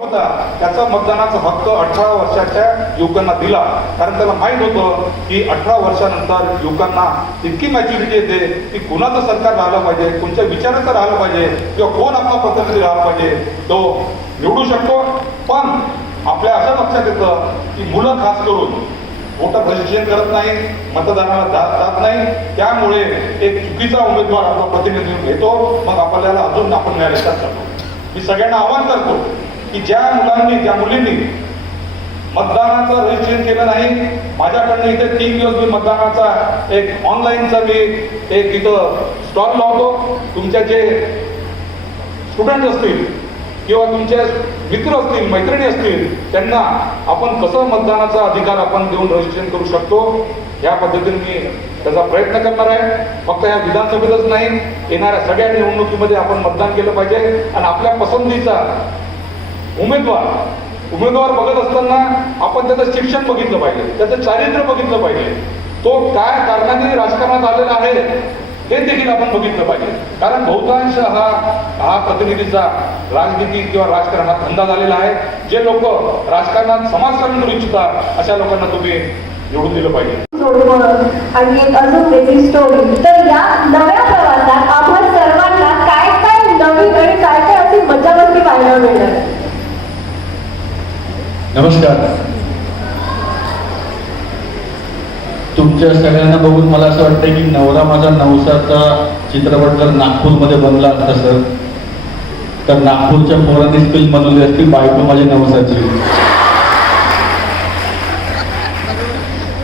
होता. त्याचा मतदानाचा हक्क अठरा वर्षाच्या युवकांना दिला. कारण त्याला माहीत होतं की अठरा वर्षानंतर युवकांना इतकी मॅच्युरिटी येते की कुणाचं सरकार राहिलं पाहिजे कोणत्या विचाराचं राहिलं पाहिजे किंवा कोण आपला प्रतिनिधी राहिला पाहिजे तो निवडू शकतो. पण आपल्या असं लक्षात येतं की मुलं खास करून मोठं रजिस्ट्रेशन करत नाही मतदानाला जात जात नाही. त्यामुळे एक चुकीचा उमेदवार आपला प्रतिनिधी घेतो. मग आपल्याला अजून आपण न्यायालयात करतो मी सगळ्यांना आवाहन करतो की ज्या मुलांनी ज्या मुलींनी मतदानाचं रजिस्ट्रेशन केलं नाही माझ्याकडनं इथे तीन दिवस मी मतदानाचा एक ऑनलाईनचा मी एक इथं स्टॉल लावतो. तुमच्या जे स्टुडंट असतील किंवा तुमचे मित्र असतील मैत्रिणी असतील त्यांना आपण कसं मतदानाचा अधिकार आपण देऊन रजिस्ट्रेशन करू शकतो या पद्धतीने मी त्याचा प्रयत्न करणार आहे. फक्त या विधानसभेतच नाही येणाऱ्या सगळ्या निवडणुकीमध्ये आपण मतदान केलं पाहिजे. आणि आपल्या पसंतीचा उमेदवार. उमेदवार बघत असताना आपण त्याचं शिक्षण बघितलं पाहिजे त्याचं चारित्र्य बघितलं पाहिजे. तो काय कारणाने राजकारणात आलेला आहे हे देखील आपण बघितलं पाहिजे. कारण बहुतांश हा हा प्रतिनिधीचा राजनीती किंवा राजकारण हा धंदा झालेला आहे. जे लोक राजकारणात समाजकारण करू इच्छितात अशा लोकांना तुम्ही निवडून दिलं पाहिजे. आणि एक अजून वेगळी स्टोरी तर या नव्या प्रवासात आपण सर्वांना काय काय नवीन आणि काय काय अशी मजा मस्ती पाहायला मिळणार? नमस्कार. तुमच्या सगळ्यांना बघून मला असं वाटतं की नवरा माझा नवसाचा चित्रपट जर नागपूरमध्ये बनला असता सर तर नागपूरच्या पोरांनीच फिल्म बनवली असती बायको माझी नवसाची.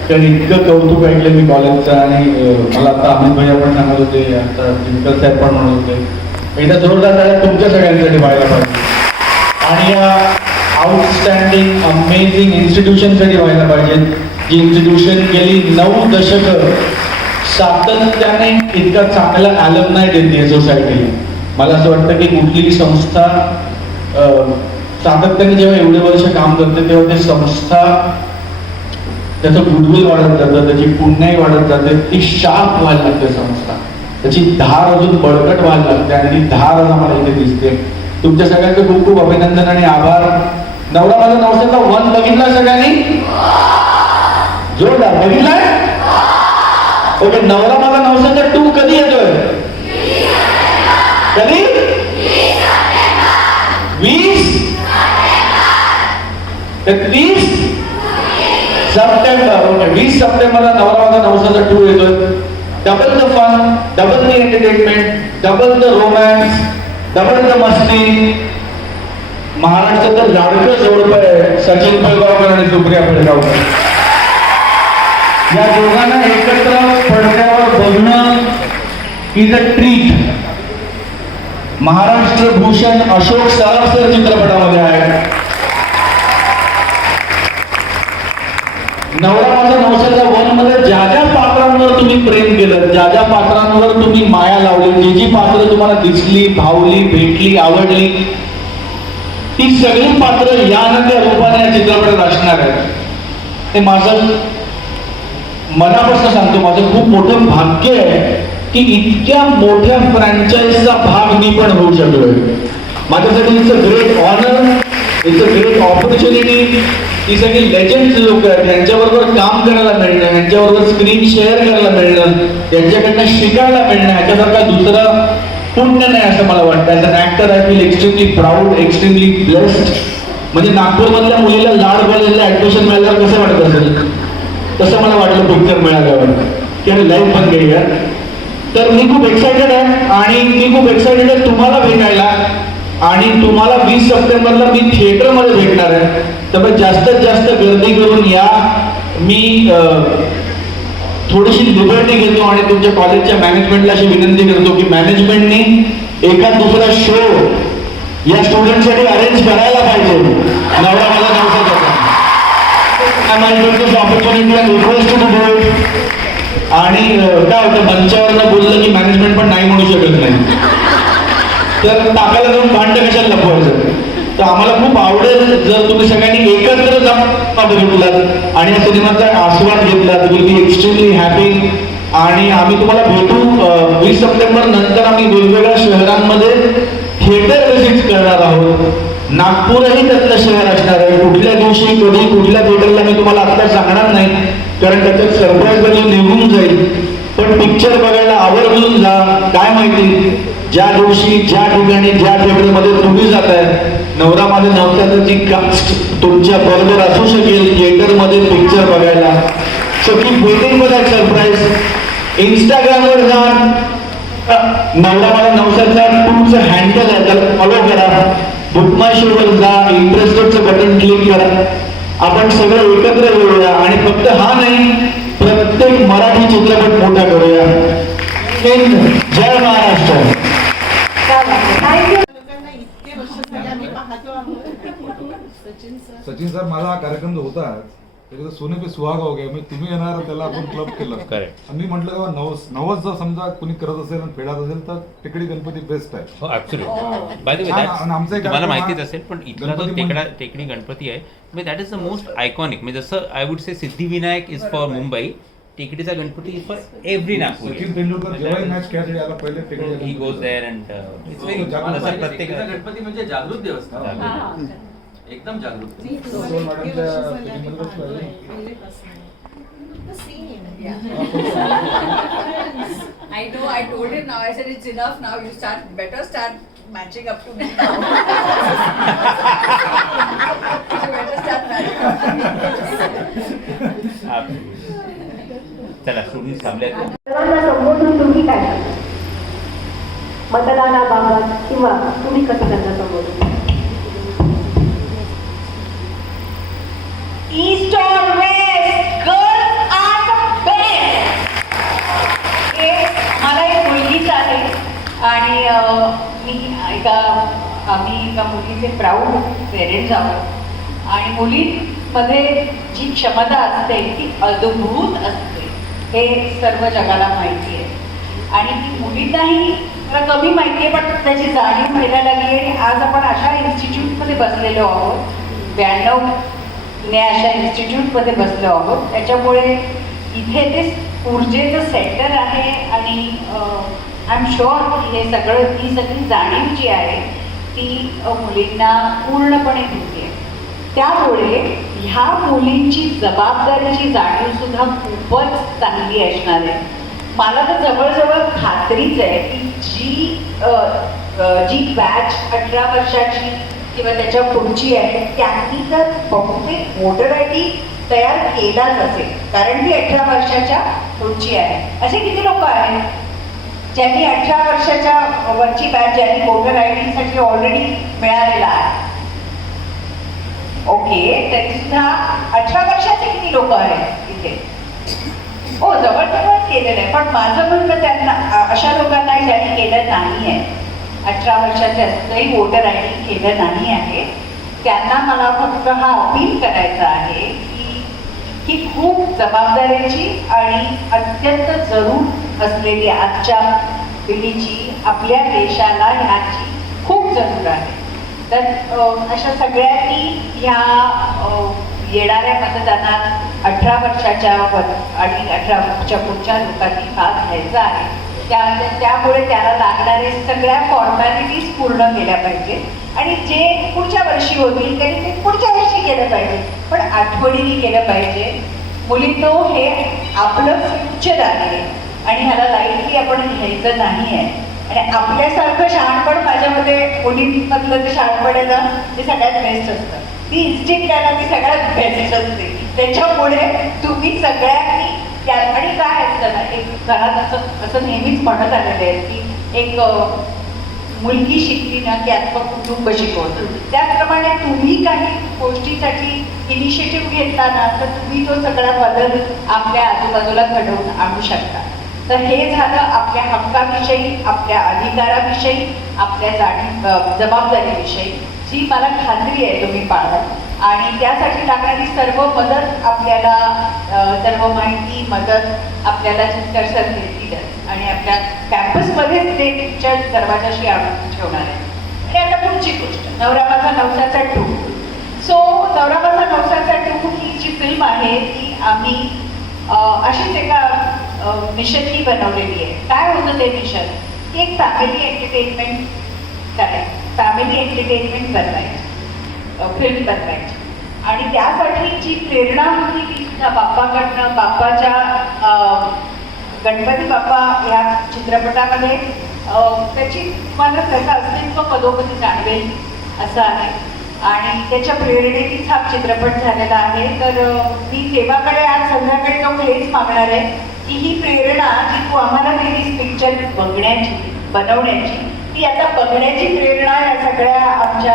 तर इतकं कौतुक ऐकलं मी कॉलेजचं आणि मला आता अमित भैया पण सांगत होते आता जिंकल साहेब पण म्हणत होते. एकदा जोरदार झाला तुमच्या सगळ्यांसाठी पाहायला पाहिजे. आणि या आउटस्टँडिंग अमेझिंग इन्स्टिट्यूशनसाठी व्हायला पाहिजे जी इन्स्टिट्यूशन गेली नऊ दशक सातत्याने इतका चांगला आलम नाही देते सोसायटी मला असं वाटतं की कुठलीही संस्था सातत्याने जेव्हा एवढे वर्ष काम करते तेव्हा ते संस्था त्याचं गुडविल वाढत जातं त्याची पुण्याही वाढत जाते ती शार्प व्हायला लागते संस्था. त्याची धार अजून बळकट व्हायला लागते आणि ती धार आज आम्हाला इथे दिसते. तुमच्या सगळ्यांचं खूप खूप अभिनंदन आणि आभार. नवरा माझा नवसाचा वन बघितला सगळ्यांनी जोरदार. बघितलाय? ओके नवरा माझा नवसाचा टू कधी येतोय? कधी? वीस ते तीस सप्टेंबर. ओके वीस सप्टेंबरला नवरा माझा नवसाचा टू येतोय. Double the fun double the entertainment double the romance double the मस्ती महाराष्ट्राचं लाडकं जोडपं आहे. सचिन पिळगावकर आणि सुप्रिया पिळगावकर. या दोघांना एकत्र पडद्यावर बघणं is a treat Maharashtra Bhushan Ashok sir चित्रपटामध्ये आहे नवरा माझा नवसाच्या वनमध्ये ज्या ज्या पात्रांवर तुम्ही प्रेम केलं ज्या ज्या पात्रांवर तुम्ही माया लावली जी जी पात्र तुम्हाला दिसली भावली भेटली आवडली ती सगळी पात्र या न त्या रूपाने या चित्रपटात असणार आहेत. ते माझं मनापासून सांगतो माझं खूप मोठं भाग्य आहे की इतक्या मोठ्या फ्रँचाईजचा भाग मी पण होऊ शकलोय. माझ्यासाठी it's a great honour it's a great opportunity ही सगळी लेजंड लोक आहेत यांच्याबरोबर काम करायला मिळणं यांच्याबरोबर स्क्रीन शेअर करायला मिळणं त्यांच्याकडनं शिकायला मिळणं ह्याच्यासारखा दुसरा पुण्य नाही असं मला वाटतं. As an actor I feel extremely proud extremely blessed म्हणजे नागपूरमधल्या मुलीला लाड कॉलेजला ऍडमिशन मिळाल्यावर कसं वाटत असेल? तसं मला वाटलं पिक्चर मिळाल्यावर. की अरे लाईफ पण गई यार. तर मी खूप एक्सायटेड आहे आणि मी खूप एक्सायटेड आहे तुम्हाला भेटायला. आणि तुम्हाला वीस सप्टेंबरला मी थिएटरमध्ये भेटणार आहे. त्यामुळे जास्तीत जास्त गर्दी करून या. मी थोडीशी लिबर्टी घेतो आणि तुमच्या कॉलेजच्या मॅनेजमेंटला अशी विनंती करतो की मॅनेजमेंटने एका दुसरा शो या स्टुडंटसाठी अरेंज करायला पाहिजे. नवरा मला आणि काय होतं मंचावरनं बोललं की मॅनेजमेंट पण नाही म्हणू शकत नाही. तर टाकायला जाऊन भांड कशाला लपवायचं? तर आम्हाला खूप आवडेल जर तुम्ही सगळ्यांनी एकत्र जाऊन बघितलात आणि या सिनेमाचा आस्वाद घेतलात विल बी एक्स्ट्रीमली हॅपी आणि आम्ही तुम्हाला भेटू वीस सप्टेंबर नंतर आम्ही वेगवेगळ्या शहरांमध्ये थिएटर व्हिजिट करणार आहोत. नागपूरही त्यातलं शहर असणार आहे. कुठल्या दिवशी कधी कुठल्या थिएटरला मी तुम्हाला आत्ता सांगणार नाही. कारण त्याच्यात सरप्राईज बदल निघून जाईल. पण पिक्चर बघायला आवर्जून जा. काय माहिती? ज्या दिवशी ज्या ठिकाणी ज्या थिएटरमध्ये तुम्ही जाताय नवरा माझे नवसाचं जी कास्ट तुमच्या बरोबर असू शकेल थिएटरमध्ये पिक्चर बघायला. सो कीप वेटिंग सरप्राईज इंस्टाग्रामवर जा. नवरा माझ्या नवसाचा तुमचं हँडल आहे तर फॉलो करा. बुक शोवर जा इंटरेस्टेडचं बटन क्लिक करा. आपण सगळं एकत्र येऊया आणि फक्त हा नाही प्रत्येक मराठी चित्रपट मोठा करूया. जय महाराष्ट्र थँक्यू लोकांना इतके वर्ष झाले आम्ही पाहतो आहोत सचिन सर. सचिन सर माझा हा कार्यक्रम जो होता त्याच्यात सोने पे सुहाग हो गया. म्हणजे तुम्ही येणार त्याला आपण क्लब केलं. Correct. आणि मी म्हटलं का नवस नवस जर समजा कुणी करत असेल आणि फेडत असेल तर टेकडी गणपती बेस्ट आहे. हो ऍब्सोल्युटली बाय द वे छान, आणि आमचा एक तुम्हाला कार्यक्रम माहितीच हा असेल पण इथला जो गणपती टेकडा टेकडी गणपती आहे म्हणजे that is the most iconic म्हणजे जसं I would say Siddhivinayak is for Mumbai टेकडीचा Ganpati is for every Nagpur Sachin Tendulkar जेव्हाही मॅच खेळायसाठी आला पहिले Tekdi he goes there and it's very जागृत. प्रत्येक गणपती म्हणजे जागृत देवस्थान. एकदम जागृत मी दोन तुम्हाला इतके मॅडमच्या वर्ष झाले फिल्म आम्ही मध्ये पाहतो बसलोय. पहिलेपासून. The same. I know, I told him now, I said it's enough now, you start, better start matching up to me now. You better start matching up to me. चला स्टुडंट थांबले आहेत. सर्वांना संबोधून तुम्ही काय मतदानाबाबत किंवा तुम्ही कसं त्यांना संबोधून ईस्ट और west girls are the best हे मला एक मुलगीच आहे. आणि मी एका आम्ही एका मुलीचे प्राऊड पेरेंट्स आहोत. आणि मुलींमध्ये जी क्षमता असते ती अद्भुत असते हे सर्व जगाला माहिती आहे. आणि ती मुलींनाही जरा कमी माहिती आहे पण त्याची जाणीव व्हायला लागली आणि आज आपण अशा इन्स्टिट्यूटमध्ये बसलेलो आहोत. ब्याण्णव जुन्या अशा इन्स्टिट्यूटमध्ये बसलो आहोत. त्याच्यामुळे इथे ते ऊर्जेचं सेंटर आहे आणि आय एम शुअर की हे सगळं ही सगळी जाणीव जी आहे ती मुलींना पूर्णपणे होते त्यामुळे ह्या मुलींची जबाबदारीची जाणीवसुद्धा खूपच चांगली असणार आहे. मला तर जवळजवळ खात्रीच आहे की जी जी बॅच अठरा वर्षाची किंवा त्याच्या पुढची आहे त्यांनी तर बहुतेक वोटर आय डी तयार केलाच असेल. कारण ती अठरा वर्षाच्या पुढची आहे. असे किती लोक आहेत? ज्यांनी अठरा वर्षाच्या वरची बॅच ज्यांनी वोटर आयसाठी ऑलरेडी मिळालेला आहे. ओके तरी सुद्धा अठरा वर्षाचे किती लोक आहेत इथे? हो जवळजवळ केलेलं आहे. पण माझं म्हणणं त्यांना अशा लोकांना ज्यांनी केलं नाही आहे अठरा वर्षात जास्तही वोटर आय डी केलं नाही आहे. त्यांना मला फक्त हा अपील करायचा आहे की ही खूप जबाबदारीची आणि अत्यंत जरूर असलेली आजच्या पिढीची आपल्या देशाला ह्याची खूप जरूर आहे. तर अशा सगळ्यांनी ह्या येणाऱ्या मतदानात अठरा वर्षाच्या आणि अठरा वर्षाच्या पुढच्या लोकांनी भाग घ्यायचा आहे. त्या त्यामुळे त्याला लागणारे सगळ्या फॉर्मॅलिटीज पूर्ण केल्या पाहिजेत आणि जे पुढच्या वर्षी होतील त्यांनी ते पुढच्या वर्षी केलं पाहिजे. पण आठवणीने केलं पाहिजे. मुलींनो हे आपलं फ्युचर आहे. आणि ह्याला लाईटली आपण घ्यायचं नाही आहे आणि आपल्यासारखं शहाणपण माझ्यामध्ये मुलींमधलं जे शहाणपण आहे ना ते सगळ्यात बेस्ट असतं. ती इन्स्टिंक्ट आहे ना ती सगळ्यात बेस्ट असते. त्याच्यामुळे तुम्ही सगळ्यांनी त्या आणि काय असतं ना एक घरात असं असं नेहमीच म्हणत आलेलं आहे की एक मुलगी शिकली ना की अथवा कुटुंब शिकवतं. त्याचप्रमाणे तुम्ही काही गोष्टीसाठी इनिशिएटिव्ह घेतला ना तर तुम्ही तो सगळा बदल आपल्या आजूबाजूला घडवून आणू शकता. तर हे झालं आपल्या हक्काविषयी आपल्या अधिकाराविषयी आपल्या जाणीव जबाबदारीविषयी. जी मला खात्री आहे तुम्ही पाळाल. आणि त्यासाठी लागणारी सर्व मदत आपल्याला सर्व माहिती मदत आपल्याला चित्तर सर देतीलच आणि आपल्या कॅम्पसमध्येच ते तुमच्या दरवाजाशी आणून ठेवणार आहे आणि आता पुढची गोष्ट नवरा माझा नवसाचा टू सो नवरा माझा नवसाचा टू ही जी फिल्म आहे ती आम्ही अशीच एका मिशननी बनवलेली आहे. काय होतं ते मिशन? एक फॅमिली एंटरटेनमेंट करायचं फॅमिली एंटरटेनमेंट बनवायचं. फिल्म बनवायची आणि त्यासाठी जी प्रेरणा होती ती सुद्धा बाप्पाकडनं बाप्पाच्या गणपती बाप्पा या चित्रपटामध्ये त्याची मला त्याचं अस्तित्व पदोपदी जाणवेल असं आहे. आणि त्याच्या प्रेरणेनीच हा चित्रपट झालेला आहे. तर मी देवाकडे आज संध्याकाळी जाऊन हेच मागणार आहे की ही प्रेरणा जी तू आम्हाला दिलीस पिक्चर बघण्याची बनवण्याची ती आता बघण्याची प्रेरणा या सगळ्या आमच्या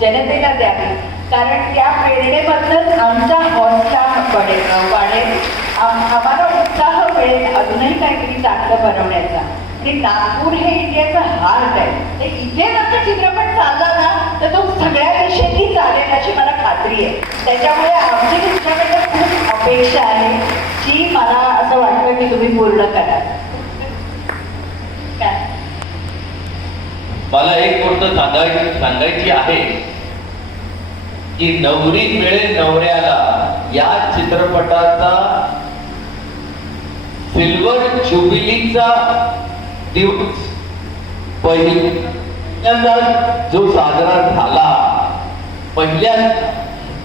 जनतेला द्यावी. कारण त्या प्रेरणेबद्दल आमचा हौसला पडेल. वाढेल आम्हाला उत्साह मिळेल अजूनही काहीतरी चांगलं बनवण्याचा. आणि नागपूर हे इंडियाचा हार्ट आहे. ते इथे जर का चित्रपट चालला ना तर तो सगळ्या देशांनी चालेल अशी मला खात्री आहे. त्याच्यामुळे आमची तुमच्याकडे खूप अपेक्षा आहे जी मला असं वाटतं की तुम्ही पूर्ण कराल काय मला एक गोष्ट सांगायची सांगायची आहे की नवरी मिळे नवऱ्याला या चित्रपटाचा सिल्वर ज्युबिलीचा दिवस पहिल्यांदा जो साजरा झाला पहिल्या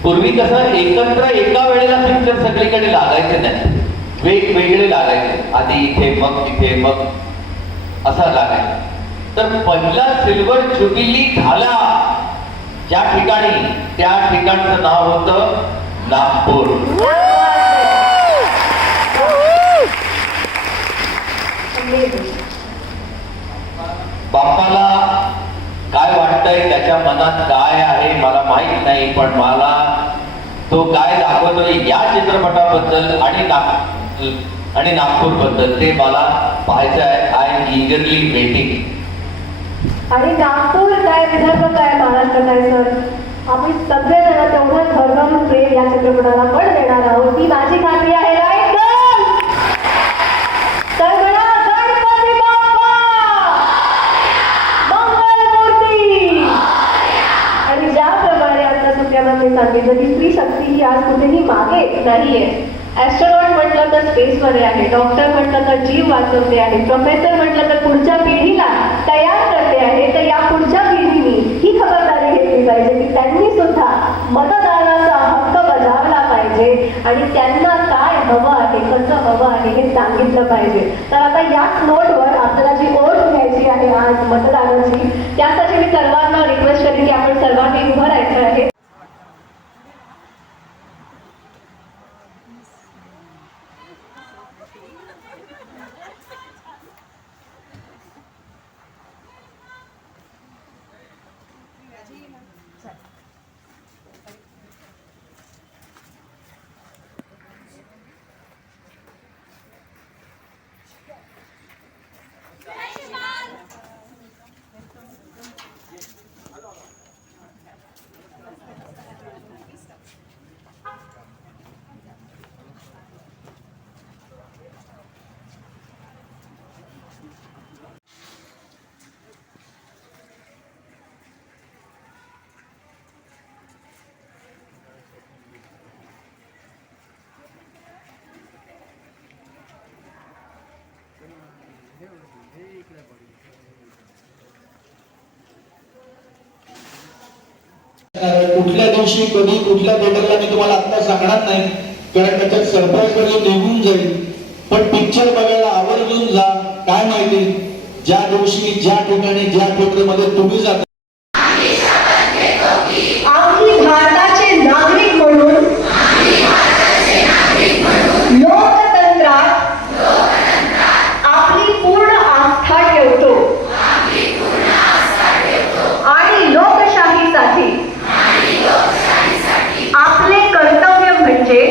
पूर्वी कसं एकत्र एका वेळेला पिक्चर सगळीकडे लागायचे नाही. वेगवेगळे लागायचे. आधी इथे मग तिथे मग असा लागायचा. तर पहिला सिल्वर ज्युबिली झाला. ज्या ठिकाणी त्या ठिकाणचं नाव होतं नागपूर. बाप्पाला काय वाटतंय? त्याच्या मनात काय आहे? मला माहीत नाही पण मला तो काय दाखवतोय या चित्रपटाबद्दल आणि नाग आणि नागपूरबद्दल ते मला पाहायचं आहे. आय एम इगरली वेटिंग आणि नागपूर काय विदर्भ काय महाराष्ट्र काय सर? आम्ही सगळेजण तेवढं भरभरून प्रेम या चित्रपटाला पण देणार आहोत. ती माझी खात्री आहे तर म्हणा गणपती बाप्पा! मंगलमूर्ती आणि ज्याप्रमाणे आता सांगितलं की स्त्री शक्ती ही आज कुठेही मागे नाहीये. ॲस्ट्रॉनॉट म्हटलं तर स्पेसमध्ये आहे. डॉक्टर म्हटलं तर जीव वाचवते आहे. प्रोफेसर म्हटलं तर पुढच्या पिढीला तयार करते आहे. तर या पुढच्या पिढीने ही खबरदारी घेतली पाहिजे की त्यांनी सुद्धा मतदानाचा हक्क बजावला पाहिजे. आणि त्यांना काय हवं आहे कसं हवं आहे हे सांगितलं पाहिजे. तर आता याच नोटवर आपल्याला जी ओळख घ्यायची आहे आज मतदानाची त्यासाठी मी सर्वांना रिक्वेस्ट करेन की आपण सर्वांनी उभं राहायचं आहे. कुठल्या दिवशी कधी कुठल्या थिएटरला मी तुम्हाला आता सांगणार नाही. कारण त्याच्यात सरप्राईजमध्ये म्हणजे निघून जाईल. पण पिक्चर बघायला आवर्जून जा. काय माहिती? ज्या दिवशी ज्या ठिकाणी ज्या थिएटरमध्ये तुम्ही जाता आम्ही भारताचे नागरिक म्हणून लोकतंत्रात आपली पूर्ण आस्था ठेवतो आणि लोकशाहीसाठी आपले कर्तव्य म्हणजे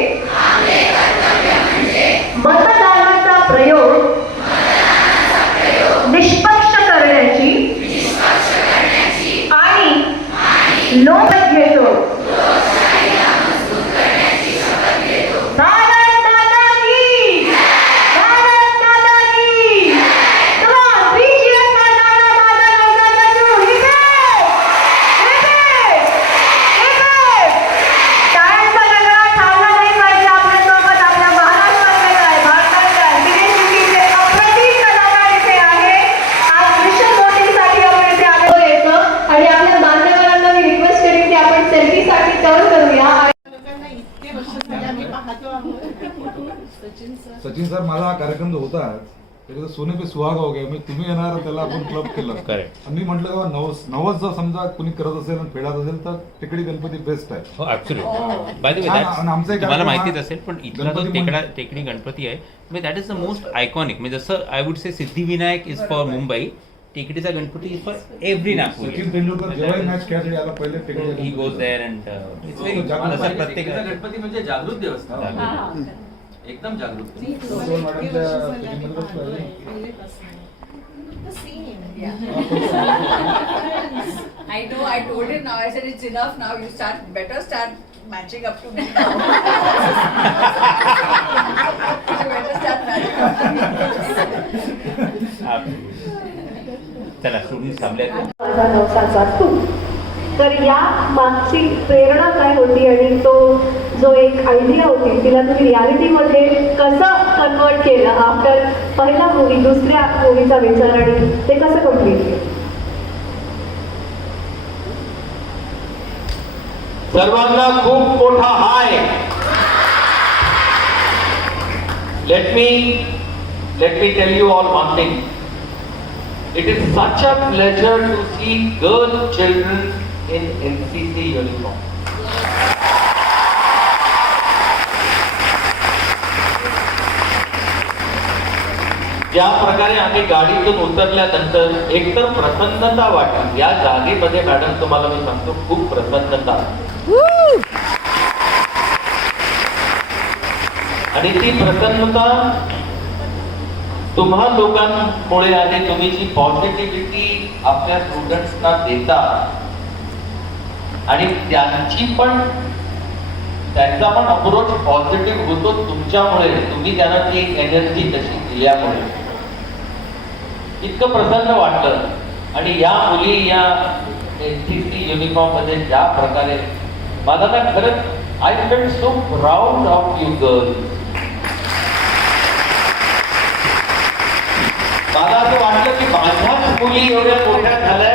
मतदानाचा प्रयोग निष्पक्ष करण्याची सचिन सर माझा हा कार्यक्रम जो होता त्याच्यात सोने पे सुहागा हो गया. म्हणजे तुम्ही येणार त्याला आपण क्लब केलं. आणि मी म्हटलं का नवस नवस जर समजा कुणी करत असेल आणि फेडत असेल तर टेकडी गणपती बेस्ट आहे. हो ऍब्सोल्युटली बाय द वे छान, आणि आमचा एक तुम्हाला कार्यक्रम माहितीच हा असेल पण इथला जो गणपती टेकडा टेकडी गणपती आहे म्हणजे that is the most iconic म्हणजे जसं I would say Siddhivinayak is for Mumbai टेकडीचा Ganpati is for every Nagpur. Sachin Tendulkar जेव्हाही मॅच खेळायसाठी आला पहिले Tekdi he goes there and it's very प्रत्येक गणपती म्हणजे जागृत देवस्थान. एकदम आहे. I know, I told him now, I said it's enough now, you start, better start matching up to me now. You better start matching up to me. चला तू तर या मागची प्रेरणा काय होती आणि तो जो एक आयडिया होती तिला तुम्ही रियालिटीमध्ये कसं कन्वर्ट केलं आफ्टर पहिला मूवी दुसऱ्या मूवीचा विचार आणि ते कसं कंप्लीट केलं? सर्वांना खूप मोठा hi. Let me let me tell you all one thing it is such a pleasure to see girl children in NCC uniform ज्या प्रकारे आम्ही गाडीतून उतरल्यानंतर एकदम प्रसन्नता वाटली. या जागेमध्ये मॅडम तुम्हाला मी सांगतो खूप प्रसन्नता. आणि ती प्रसन्नता तुम्हा लोकांमुळे आणि तुम्ही जी पॉझिटिव्हिटी आपल्या स्टुडंट्सना देता आणि त्यांची पण त्यांचा पण अप्रोच पॉझिटिव्ह होतो तुमच्यामुळे. तुम्ही त्यांना ती एनर्जी तशी दिल्यामुळे. इतकं प्रसन्न वाटलं. आणि या मुली या एन सी सी युनिफॉर्ममध्ये ज्या प्रकारे मला ना खरंच I feel so proud of you girl मला असं वाटलं की माझ्याच मुली एवढ्या मोठ्या झाल्या